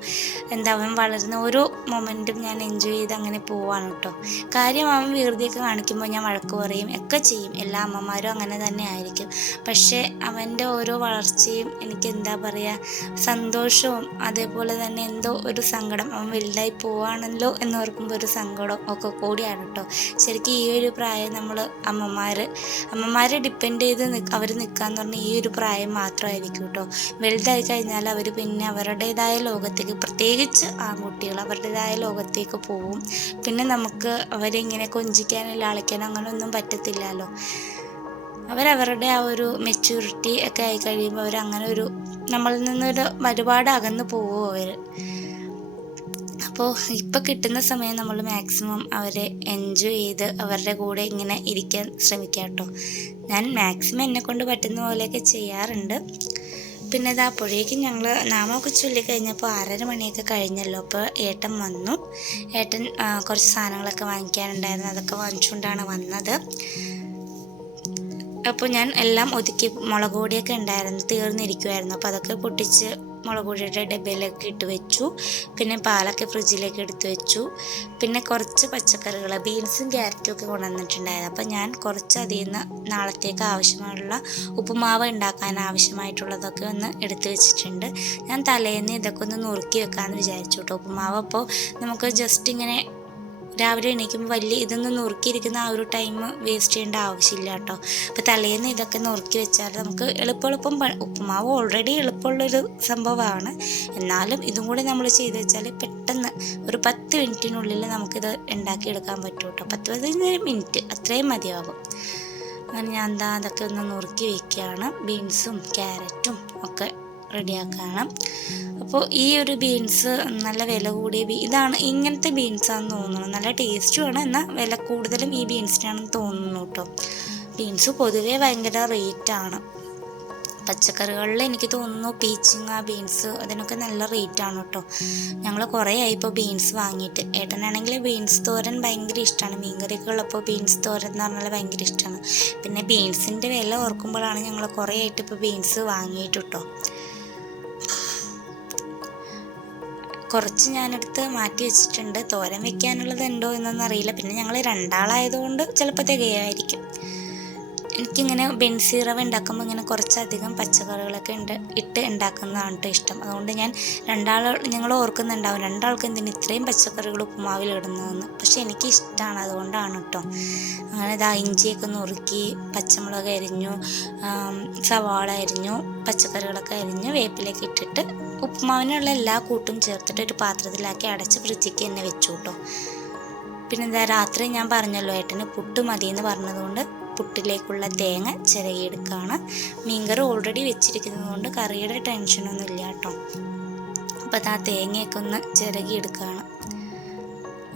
എന്താ അവൻ വളരുന്ന ഓരോ മൊമെന്റും ഞാൻ എൻജോയ് ചെയ്ത് അങ്ങനെ പോവാണ് കേട്ടോ കാര്യം അവൻ വീർതിയൊക്കെ കാണിക്കുമ്പോൾ ഞാൻ വഴക്ക് പറയും ഒക്കെ ചെയ്യും. എല്ലാ അമ്മമാരും അങ്ങനെ തന്നെ ആയിരിക്കും. പക്ഷേ അവന്റെ ഓരോ വളർച്ചയും എനിക്ക് എന്താ പറയുക സന്തോഷവും അതേപോലെ തന്നെ എന്തോ ഒരു സങ്കടം അവൻ വലുതായി പോവാണല്ലോ എന്ന് ഓർക്കുമ്പോൾ ഒരു സങ്കടം ഒക്കെ കൂടിയാണ് കേട്ടോ ശരിക്കും ഈ ഒരു പ്രായം നമ്മൾ അമ്മമാർ അമ്മമാരെ ഡിപ്പെൻഡ് ചെയ്ത് അവർ നിൽക്കാന്ന് പറഞ്ഞാൽ ഈ ഒരു പ്രായം മാത്രമായിരിക്കും കേട്ടോ വലുതായി കഴിഞ്ഞാൽ അവർ പിന്നെ അവരുടേതായ ലോകത്തേക്ക് പ്രത്യേകിച്ച് ആൺകുട്ടികൾ അവരുടേതായ ലോകത്തേക്ക് പോവും. പിന്നെ നമുക്ക് അവരെ ഇങ്ങനെ കൊഞ്ചിക്കാനോ ലാളിക്കാനോ അങ്ങനെയൊന്നും പറ്റത്തില്ലല്ലോ. അവരവരുടെ ആ ഒരു മെച്യൂരിറ്റി ഒക്കെ ആയി കഴിയുമ്പോൾ അവർ അങ്ങനെ ഒരു നമ്മളിൽ നിന്നൊരു ഒരുപാട് അകന്നു പോവും അവർ അപ്പോൾ ഇപ്പോൾ കിട്ടുന്ന സമയം നമ്മൾ മാക്സിമം അവരെ എൻജോയ് ചെയ്ത് അവരുടെ കൂടെ ഇങ്ങനെ ഇരിക്കാൻ ശ്രമിക്കാം കേട്ടോ ഞാൻ മാക്സിമം എന്നെ കൊണ്ട് പറ്റുന്ന പോലെയൊക്കെ ചെയ്യാറുണ്ട്. പിന്നെ ഇതാ അപ്പോഴേക്കും ഞങ്ങൾ നാമമൊക്കെ ചൊല്ലിക്കഴിഞ്ഞപ്പോൾ ആറര മണിയൊക്കെ കഴിഞ്ഞല്ലോ. അപ്പോൾ ഏട്ടൻ വന്നു. ഏട്ടൻ കുറച്ച് സാധനങ്ങളൊക്കെ വാങ്ങിക്കാനുണ്ടായിരുന്നു. അതൊക്കെ വാങ്ങിച്ചുകൊണ്ടാണ് വന്നത്. അപ്പോൾ ഞാൻ എല്ലാം ഒതുക്കി മുളക് പൊടിയൊക്കെ ഉണ്ടായിരുന്നു. തീർന്നിരിക്കുമായിരുന്നു അപ്പോൾ അതൊക്കെ പൊട്ടിച്ച് മുളക് പൊടിയുടെ ഡബയിലൊക്കെ ഇട്ട് വെച്ചു. പിന്നെ പാലൊക്കെ ഫ്രിഡ്ജിലേക്ക് എടുത്ത് വെച്ചു. പിന്നെ കുറച്ച് പച്ചക്കറികൾ ബീൻസും ക്യാരറ്റും ഒക്കെ കൊണ്ടുവന്നിട്ടുണ്ടായിരുന്നു. അപ്പോൾ ഞാൻ കുറച്ച് അതിൽ നിന്ന് നാളത്തേക്ക് ആവശ്യമായുള്ള ഉപ്പുമാവ് ഉണ്ടാക്കാൻ ആവശ്യമായിട്ടുള്ളതൊക്കെ ഒന്ന് എടുത്ത് വെച്ചിട്ടുണ്ട്. ഞാൻ തലേന്ന് ഇതൊക്കെ ഒന്ന് നുറുക്കി വെക്കാമെന്ന് വിചാരിച്ചു കേട്ടോ ഉപ്പുമാവ്. അപ്പോൾ നമുക്ക് ജസ്റ്റ് ഇങ്ങനെ രാവിലെ എണീക്കുമ്പോൾ വലിയ ഇതൊന്നും നുറുക്കിയിരിക്കുന്ന ആ ഒരു ടൈം വേസ്റ്റ് ചെയ്യേണ്ട ആവശ്യമില്ല കേട്ടോ. അപ്പോൾ തലേന്ന് ഇതൊക്കെ നുറുക്കി വെച്ചാൽ നമുക്ക് എളുപ്പം എളുപ്പം പ- ഉപ്പുമാവ് ഓൾറെഡി എളുപ്പമുള്ളൊരു സംഭവമാണ്. എന്നാലും ഇതും കൂടി നമ്മൾ ചെയ്ത് വെച്ചാൽ പെട്ടെന്ന് ഒരു പത്ത് മിനിറ്റിനുള്ളിൽ നമുക്കിത് ഉണ്ടാക്കിയെടുക്കാൻ പറ്റും കേട്ടോ. പത്ത് പതിനഞ്ച് മിനിറ്റ് അത്രയും മതിയാകും അങ്ങനെ ഞാൻ എന്താ അതൊക്കെ ഒന്ന് നുറുക്കി വയ്ക്കുകയാണ് ബീൻസും ക്യാരറ്റും ഒക്കെ റെഡിയാക്കണം. അപ്പോൾ ഈ ഒരു ബീൻസ് നല്ല വില കൂടിയ ബീ ഇതാണ് ഇങ്ങനത്തെ ബീൻസാണെന്ന് തോന്നുന്നു. നല്ല ടേസ്റ്റുമാണ് എന്നാൽ വില കൂടുതലും ഈ ബീൻസിനാണെന്ന് തോന്നുന്നു കേട്ടോ ബീൻസ് പൊതുവേ ഭയങ്കര റേറ്റാണ് പച്ചക്കറികളിൽ എനിക്ക് തോന്നുന്നു പീച്ചിങ്ങ ബീൻസ് അതിനൊക്കെ നല്ല റേറ്റാണ് കേട്ടോ ഞങ്ങൾ കുറേ ആയി ഇപ്പോൾ ബീൻസ് വാങ്ങിയിട്ട്. ഏട്ടനാണെങ്കിൽ ബീൻസ് തോരൻ ഭയങ്കര ഇഷ്ടമാണ് മീൻകറിയൊക്കെ ഉള്ളപ്പോൾ ബീൻസ് തോരൻ എന്ന് പറഞ്ഞാൽ ഭയങ്കര ഇഷ്ടമാണ് പിന്നെ ബീൻസിന്റെ വില ഓർക്കുമ്പോഴാണ് ഞങ്ങൾ കുറേ ആയിട്ട് ഇപ്പോൾ ബീൻസ് വാങ്ങിയിട്ട് കേട്ടോ കുറച്ച് ഞാനെടുത്ത് മാറ്റി വെച്ചിട്ടുണ്ട്. തോരൻ വെക്കാനുള്ളത് ഉണ്ടോ എന്നൊന്നും അറിയില്ല. പിന്നെ ഞങ്ങൾ രണ്ടാളായതുകൊണ്ട് ചിലപ്പോൾ തികയായിരിക്കും എനിക്കിങ്ങനെ ബെൻസി റവ ഉണ്ടാക്കുമ്പോൾ ഇങ്ങനെ കുറച്ചധികം പച്ചക്കറികളൊക്കെ ഉണ്ട് ഇട്ട് ഉണ്ടാക്കുന്നതാണ് കേട്ടോ ഇഷ്ടം. അതുകൊണ്ട് ഞാൻ രണ്ടാൾ ഞങ്ങൾ ഓർക്കുന്നുണ്ടാവും രണ്ടാൾക്ക് എന്തിന് ഇത്രയും പച്ചക്കറികൾ ഉപ്പുമാവിൽ ഇടുന്നതെന്ന്. പക്ഷെ എനിക്ക് ഇഷ്ടമാണ് അതുകൊണ്ടാണ് കേട്ടോ. അങ്ങനെ ഇതാ ഇഞ്ചിയൊക്കെ നുറുക്കി പച്ചമുളക് അരിഞ്ഞു സവാള അരിഞ്ഞു പച്ചക്കറികളൊക്കെ അരിഞ്ഞു വേപ്പിലേക്ക് ഇട്ടിട്ട് ഉപ്പുമാവിനുള്ള എല്ലാ കൂട്ടും ചേർത്തിട്ട് ഒരു പാത്രത്തിലാക്കി അടച്ച് ഫ്രിഡ്ജിക്ക് തന്നെ വെച്ചു കേട്ടോ. പിന്നെന്താ രാത്രി ഞാൻ പറഞ്ഞല്ലോ ഏട്ടന് പുട്ട് മതി എന്ന് പറഞ്ഞതുകൊണ്ട് പുട്ടിലേക്കുള്ള തേങ്ങ ചിരകിയെടുക്കുകയാണ് മീൻകറി ഓൾറെഡി വെച്ചിരിക്കുന്നത് കൊണ്ട് കറിയുടെ ടെൻഷനൊന്നും ഇല്ല കേട്ടോ. അപ്പോൾ ആ തേങ്ങയൊക്കെ ഒന്ന് ചിരകിയെടുക്കുകയാണ്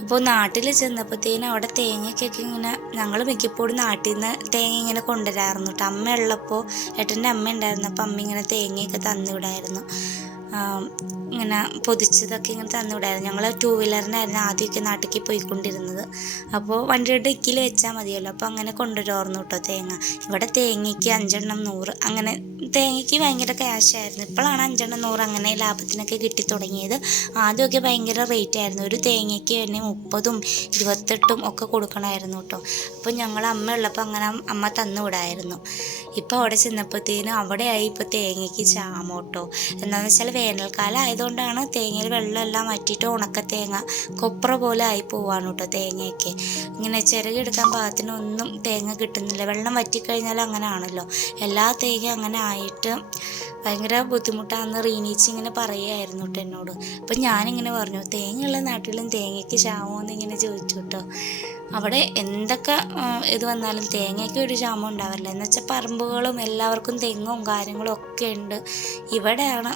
അപ്പോൾ നാട്ടിൽ ചെന്നപ്പോഴത്തേനും അവിടെ തേങ്ങയ്ക്കൊക്കെ ഇങ്ങനെ ഞങ്ങൾ മിക്കപ്പോഴും നാട്ടിൽ നിന്ന് തേങ്ങ ഇങ്ങനെ കൊണ്ടുവരാറുന്നു കേട്ടോ. അമ്മ ഉള്ളപ്പോൾ ഏട്ടന്റെ അമ്മ ഉണ്ടായിരുന്നപ്പോൾ അമ്മ ഇങ്ങനെ തേങ്ങയൊക്കെ തന്നുവിടായിരുന്നു. ഇങ്ങനെ പൊതിച്ചതൊക്കെ ഇങ്ങനെ തന്നുവിടായിരുന്നു. ഞങ്ങൾ ടൂ വീലറിനായിരുന്നു ആദ്യമൊക്കെ നാട്ടിലേക്ക് പോയിക്കൊണ്ടിരുന്നത്. അപ്പോൾ വണ്ടിയുടെ ഡിക്കിൽ വെച്ചാൽ മതിയല്ലോ. അപ്പോൾ അങ്ങനെ കൊണ്ടുവരുമായിരുന്നു കേട്ടോ തേങ്ങ. ഇവിടെ തേങ്ങയ്ക്ക് അഞ്ചെണ്ണം നൂറ്. അങ്ങനെ തേങ്ങയ്ക്ക് ഭയങ്കര ക്യാഷായിരുന്നു ഇപ്പോഴാണ് അഞ്ചെണ്ണം നൂറ് അങ്ങനെ ലാഭത്തിനൊക്കെ കിട്ടി തുടങ്ങിയത്. ആദ്യമൊക്കെ ഭയങ്കര റേറ്റ് ആയിരുന്നു. ഒരു തേങ്ങയ്ക്ക് തന്നെ മുപ്പതും ഇരുപത്തെട്ടും ഒക്കെ കൊടുക്കണമായിരുന്നു കേട്ടോ. അപ്പോൾ ഞങ്ങൾ അമ്മ ഉള്ളപ്പോൾ അങ്ങനെ അമ്മ തന്നുവിടായിരുന്നു. ഇപ്പോൾ അവിടെ ചെന്നപ്പോഴത്തേനും അവിടെയായി ഇപ്പോൾ തേങ്ങയ്ക്ക് ചാമോട്ടോ എന്താണെന്ന് വെച്ചാൽ വേനൽക്കാലം ആയതുകൊണ്ടാണ് തേങ്ങയിൽ വെള്ളമെല്ലാം വറ്റിയിട്ട് ഉണക്ക തേങ്ങ കൊപ്ര പോലെ ആയി പോവാണ് കേട്ടോ തേങ്ങയൊക്കെ. ഇങ്ങനെ ചിരകെടുക്കാൻ പാകത്തിനൊന്നും തേങ്ങ കിട്ടുന്നില്ല. വെള്ളം വറ്റിക്കഴിഞ്ഞാൽ അങ്ങനെ ആണല്ലോ എല്ലാ തേങ്ങ അങ്ങനെ ആയിട്ട് ഭയങ്കര ബുദ്ധിമുട്ടാണെന്ന് റീനീച്ച് ഇങ്ങനെ പറയുമായിരുന്നു കേട്ടോ എന്നോട്. അപ്പം ഞാനിങ്ങനെ പറഞ്ഞു തേങ്ങയുള്ള നാട്ടിലും തേങ്ങയ്ക്ക് ക്ഷാമമെന്ന് ഇങ്ങനെ ചോദിച്ചു കേട്ടോ അവിടെ എന്തൊക്കെ ഇത് വന്നാലും തേങ്ങയ്ക്ക് ഒരു ക്ഷാമം ഉണ്ടാവില്ല എന്ന് വെച്ചാൽ പറമ്പുകളും എല്ലാവർക്കും തെങ്ങും കാര്യങ്ങളും ഒക്കെ ഉണ്ട്. ഇവിടെയാണ്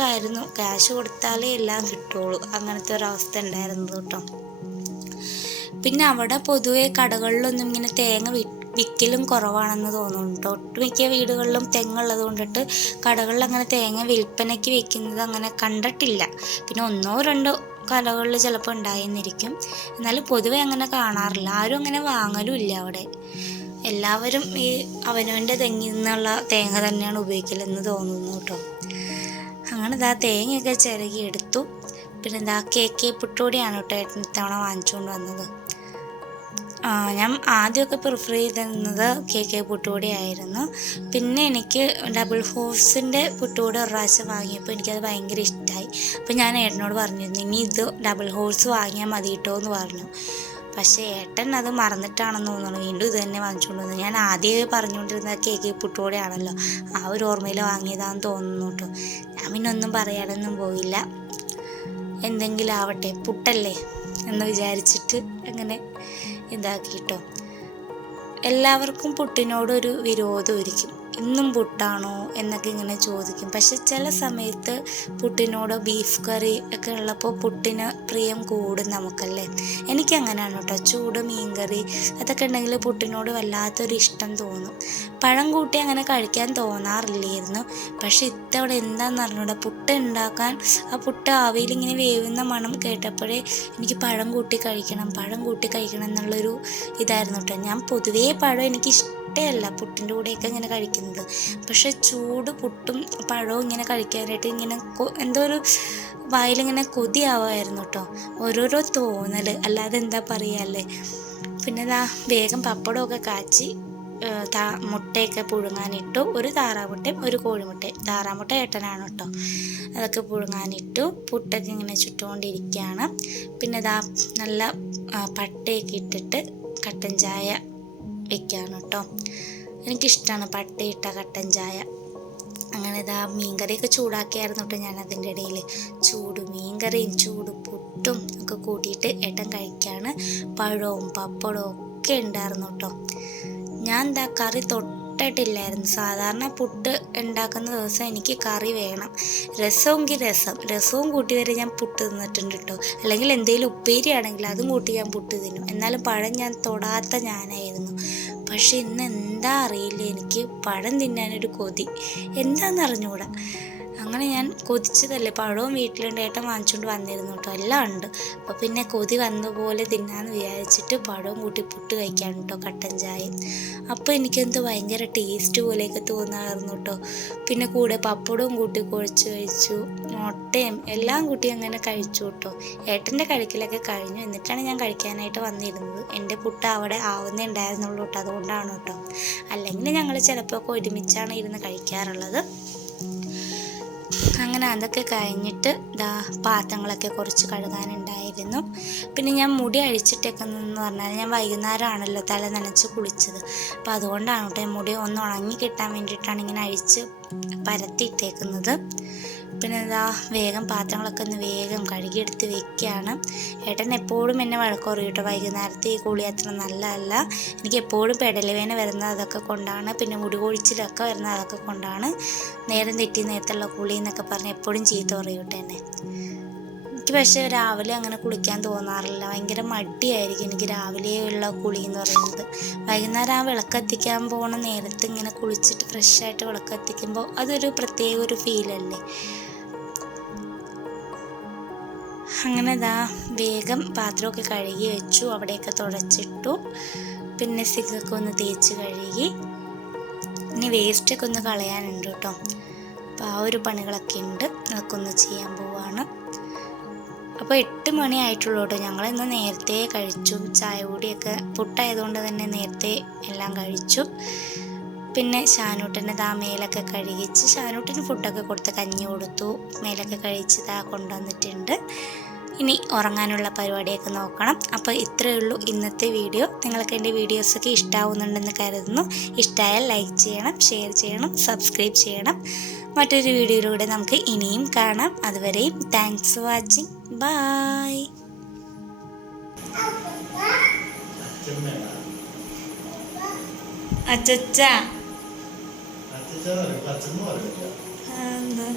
ഞങ്ങൾക്കായിരുന്നു ക്യാഷ് കൊടുത്താലേ എല്ലാം കിട്ടുള്ളൂ. അങ്ങനത്തെ ഒരവസ്ഥ ഉണ്ടായിരുന്നു കേട്ടോ. പിന്നെ അവിടെ പൊതുവെ കടകളിലൊന്നും ഇങ്ങനെ തേങ്ങ വി വിൽക്കലും കുറവാണെന്ന് തോന്നുന്നു കേട്ടോ. ഒട്ടുമിക്ക വീടുകളിലും തെങ്ങുള്ളത് കൊണ്ടിട്ട് കടകളിൽ അങ്ങനെ തേങ്ങ വിൽപ്പനയ്ക്ക് വെക്കുന്നത് അങ്ങനെ കണ്ടിട്ടില്ല. പിന്നെ ഒന്നോ രണ്ടോ കടകളിൽ ചിലപ്പോൾ ഉണ്ടായിരുന്നിരിക്കും. എന്നാലും പൊതുവെ അങ്ങനെ കാണാറില്ല. ആരും അങ്ങനെ വാങ്ങലും ഇല്ല അവിടെ. എല്ലാവരും ഈ അവനവന്റെ തെങ്ങിൽ നിന്നുള്ള തേങ്ങ തന്നെയാണ് ഉപയോഗിക്കലെന്ന് തോന്നുന്നു കേട്ടോ. അങ്ങനെ ഇതാ തേങ്ങയൊക്കെ ചിരകി എടുത്തു പിന്നെ കേക്ക് പുട്ടോടിയാണ് കേട്ടോ ഏട്ടൻ ഇത്തവണ വാങ്ങിച്ചുകൊണ്ട് വന്നത്. ഞാൻ ആദ്യമൊക്കെ പ്രിഫർ ചെയ്തിരുന്നത് കെ കെ പുട്ടുപൊടി ആയിരുന്നു പിന്നെ എനിക്ക് ഡബിൾ ഹോഴ്സിന്റെ പുട്ടുകൂടി ഒരു പ്രാവശ്യം വാങ്ങിയപ്പോൾ എനിക്കത് ഭയങ്കര ഇഷ്ടമായി അപ്പോൾ ഞാൻ ഏട്ടനോട് പറഞ്ഞിരുന്നു ഇനി ഇത് ഡബിൾ ഹോഴ്സ് വാങ്ങിയാൽ മതി കേട്ടോ എന്ന് പറഞ്ഞു. പക്ഷേ ഏട്ടൻ അത് മറന്നിട്ടാണെന്ന് തോന്നുന്നു. വീണ്ടും ഇത് തന്നെ വാങ്ങിച്ചുകൊണ്ട് ഞാൻ ആദ്യമേ പറഞ്ഞുകൊണ്ടിരുന്ന കേക്ക് പുട്ടോടെയാണല്ലോ ആ ഒരു ഓർമ്മയിൽ വാങ്ങിയതാണെന്ന് തോന്നുന്നു കേട്ടോ. ഞാൻ പിന്നെ ഒന്നും പറയാനൊന്നും പോയില്ല. എന്തെങ്കിലും ആവട്ടെ പുട്ടല്ലേ എന്ന് വിചാരിച്ചിട്ട് അങ്ങനെ ഇതാക്കിട്ടോ എല്ലാവർക്കും പുട്ടിനോടൊരു വിരോധമായിരിക്കും ഇന്നും പുട്ടാണോ എന്നൊക്കെ ഇങ്ങനെ ചോദിക്കും. പക്ഷെ ചില സമയത്ത് പുട്ടിനോട് ബീഫ് കറി ഒക്കെ ഉള്ളപ്പോൾ പുട്ടിന് പ്രിയം കൂടും നമുക്കല്ലേ. എനിക്കങ്ങനെയാണ് കേട്ടോ. ചൂട് മീൻകറി അതൊക്കെ ഉണ്ടെങ്കിൽ പുട്ടിനോട് വല്ലാത്തൊരു ഇഷ്ടം തോന്നും. പഴം കൂട്ടി അങ്ങനെ കഴിക്കാൻ തോന്നാറില്ലായിരുന്നു. പക്ഷെ ഇത്തവണ എന്താണെന്ന് അറിഞ്ഞൂടാ. പുട്ട് ഉണ്ടാക്കാൻ ആ പുട്ട് ആവിയിൽ ഇങ്ങനെ വേവുന്ന മണം കേട്ടപ്പോഴേ എനിക്ക് പഴം കൂട്ടി കഴിക്കണം പഴം കൂട്ടി കഴിക്കണം എന്നുള്ളൊരു ഇതായിരുന്നു കേട്ടോ. ഞാൻ പൊതുവേ പഴം എനിക്ക് ഇഷ്ടമല്ല പുട്ടിന്റെ കൂടെയൊക്കെ ഇങ്ങനെ കഴിക്കുന്നത്. കഴിക്കുന്നത് പക്ഷെ ചൂട് പുട്ടും പഴവും ഇങ്ങനെ കഴിക്കാനായിട്ട് ഇങ്ങനെ എന്തോ ഒരു വായിലിങ്ങനെ കൊതിയാവുമായിരുന്നു കേട്ടോ ഓരോരോ തോന്നൽ അല്ലാതെ എന്താ പറയാല്ലേ പിന്നെ ഇതാ വേഗം പപ്പടമൊക്കെ കാച്ചി താ മുട്ടയൊക്കെ പുഴുങ്ങാനിട്ടു. ഒരു താറാമുട്ടയും ഒരു കോഴിമുട്ടയും. താറാമുട്ട ഏട്ടനാണ് കേട്ടോ അതൊക്കെ പുഴുങ്ങാനിട്ടു. പുട്ടൊക്കെ ഇങ്ങനെ ചുറ്റുകൊണ്ടിരിക്കുകയാണ്. പിന്നെ ഇതാ നല്ല പട്ടയൊക്കെ ഇട്ടിട്ട് കട്ടൻ ചായ വെക്കുകയാണ് കേട്ടോ എനിക്കിഷ്ടമാണ് പട്ടയിട്ട കട്ടൻ ചായ. അങ്ങനെ ഇതാ മീൻകറിയൊക്കെ ചൂടാക്കിയായിരുന്നു കേട്ടോ ഞാൻ അതിന്റെ ഇടയിൽ ചൂട് മീൻകറിയും ചൂട് പുട്ടും ഒക്കെ കൂട്ടിയിട്ട് ഏട്ടൻ കഴിക്കുകയാണ് പഴവും പപ്പടവും ഒക്കെ ഉണ്ടായിരുന്നു കേട്ടോ ഞാൻ എന്താ കറി തൊട്ടിട്ടില്ലായിരുന്നു. സാധാരണ പുട്ട് ഉണ്ടാക്കുന്ന ദിവസം എനിക്ക് കറി വേണം. രസമെങ്കിൽ രസം. രസവും കൂട്ടി വരെ ഞാൻ പുട്ട് തിന്നിട്ടുണ്ട് കേട്ടോ അല്ലെങ്കിൽ എന്തെങ്കിലും ഉപ്പേരി ആണെങ്കിൽ അതും കൂട്ടി ഞാൻ പുട്ട് തിന്നും. എന്നാലും പഴം ഞാൻ തൊടാത്ത ഞാനായിരുന്നു. പക്ഷെ ഇന്ന് എന്താ അറിയില്ല. എനിക്ക് പഴം തിന്നാനൊരു കൊതി. എന്താണെന്ന് അറിഞ്ഞുകൂടാ അങ്ങനെ ഞാൻ കൊതിച്ചതല്ലേ? പഴവും വീട്ടിലുണ്ട്. ഏട്ടൻ വാങ്ങിച്ചുകൊണ്ട് വന്നിരുന്നു കേട്ടോ എല്ലാം ഉണ്ട്. അപ്പോൾ പിന്നെ കൊതി വന്ന പോലെ തിന്നാന്ന് വിചാരിച്ചിട്ട് പഴവും കൂട്ടി പുട്ട് കഴിക്കാൻ കേട്ടോ കട്ടൻ ചായ അപ്പോൾ എനിക്കെന്തോ ഭയങ്കര ടേസ്റ്റ് പോലെയൊക്കെ തോന്നാറുന്നു കേട്ടോ പിന്നെ കൂടെ പപ്പടവും കൂട്ടി കുഴച്ച് കഴിച്ചു. മുട്ടയും എല്ലാം കൂട്ടി അങ്ങനെ കഴിച്ചു കേട്ടോ ഏട്ടന്റെ കഴിക്കലൊക്കെ കഴിഞ്ഞു. എന്നിട്ടാണ് ഞാൻ കഴിക്കാനായിട്ട് വന്നിരുന്നത്. എന്റെ പുട്ട് അവിടെ ആവുന്നേ ഉണ്ടായിരുന്നുള്ളൂ കേട്ടോ അതുകൊണ്ടാണ് കേട്ടോ അല്ലെങ്കിൽ ഞങ്ങൾ ചിലപ്പോൾ ഒക്കെ ഒരുമിച്ചാണ് ഇരുന്ന് കഴിക്കാറുള്ളത്. അങ്ങനെ അതൊക്കെ കഴിഞ്ഞിട്ട് ദാ പാത്രങ്ങളൊക്കെ കുറച്ച് കഴുകാനുണ്ടായിരുന്നു. പിന്നെ ഞാൻ മുടി അഴിച്ചിട്ടേക്കുന്നതെന്ന് പറഞ്ഞാൽ ഞാൻ വൈകുന്നേരമാണല്ലോ തല നനച്ച് കുളിച്ചത്. അപ്പോൾ അതുകൊണ്ടാണ് കേട്ടോ മുടി ഒന്ന് ഉണങ്ങി കിട്ടാൻ വേണ്ടിയിട്ടാണ് ഇങ്ങനെ അഴിച്ച് പരത്തിയിട്ടേക്കുന്നത്. പിന്നെ ഇതാ വേഗം പാത്രങ്ങളൊക്കെ ഒന്ന് വേഗം കഴുകിയെടുത്ത് വെക്കുകയാണ്. ഏട്ടൻ എപ്പോഴും എന്നെ വഴക്ക് കേട്ടോ വൈകുന്നേരത്തെ ഈ കുളി അത്ര നല്ലതല്ല. എനിക്ക് എപ്പോഴും പെടലുവേന വരുന്ന അതൊക്കെ കൊണ്ടാണ്. പിന്നെ മുടി കൊഴിച്ചിലൊക്കെ വരുന്ന അതൊക്കെ കൊണ്ടാണ്. നേരം തെറ്റി നേരത്തുള്ള കുളി എന്നൊക്കെ പറഞ്ഞ് എപ്പോഴും ചീത്ത പറയൂട്ടെ എന്നെ. എനിക്ക് പക്ഷേ രാവിലെ അങ്ങനെ കുളിക്കാൻ തോന്നാറില്ല. ഭയങ്കര മടിയായിരിക്കും എനിക്ക് രാവിലെയുള്ള കുളി എന്ന് പറയുന്നത്. വൈകുന്നേരം ആ വിളക്കത്തിക്കാൻ പോകുന്ന നേരത്ത് ഇങ്ങനെ കുളിച്ചിട്ട് ഫ്രഷായിട്ട് വിളക്കത്തിക്കുമ്പോൾ അതൊരു പ്രത്യേക ഒരു ഫീലല്ലേ അങ്ങനെ ദാ വേഗം പാത്രമൊക്കെ കഴുകി വെച്ചു അവിടെയൊക്കെ തുടച്ചിട്ടു. പിന്നെ സിഗൊക്കെ ഒന്ന് തേച്ച് കഴുകി. ഇനി വേസ്റ്റൊക്കെ ഒന്ന് കളയാനുണ്ട് കേട്ടോ. അപ്പോൾ ആ ഒരു പണികളൊക്കെ ഉണ്ട്. അതൊക്കെ ഒന്ന് ചെയ്യാൻ പോവാണ്. അപ്പോൾ എട്ട് മണി ആയിട്ടുള്ളൂ കേട്ടോ. ഞങ്ങൾ ഇന്ന് നേരത്തെ കഴിച്ചു. ചായ കൂടിയൊക്കെ പുട്ടായതുകൊണ്ട് തന്നെ നേരത്തെ എല്ലാം കഴിച്ചു. പിന്നെ ഷാനൂട്ടിനെ ദാ മേലൊക്കെ കഴുകിച്ച് ഷാനൂട്ടിന് ഫുഡൊക്കെ കൊടുത്ത് കഞ്ഞി കൊടുത്തു. മേലൊക്കെ കഴിച്ച് ദാ കൊണ്ടുവന്നിട്ടുണ്ട്. ഇനി ഉറങ്ങാനുള്ള പരിപാടിയൊക്കെ നോക്കണം. അപ്പോൾ ഇത്രയേ ഉള്ളൂ ഇന്നത്തെ വീഡിയോ. നിങ്ങൾക്ക് എന്റെ വീഡിയോസൊക്കെ ഇഷ്ടമാവുന്നുണ്ടെന്ന് കരുതുന്നു. ഇഷ്ടമായാൽ ലൈക്ക് ചെയ്യണം ഷെയർ ചെയ്യണം സബ്സ്ക്രൈബ് ചെയ്യണം. മറ്റൊരു വീഡിയോയിലൂടെ നമുക്ക് ഇനിയും കാണാം. അതുവരെയും താങ്ക്സ് ഫോർ വാച്ചിങ്. ബായ്. അച്ഛമ്മയാണ് അച്ചച്ച അച്ഛച്ച പറയും അച്ഛമ്മ പറയില്ല എന്താ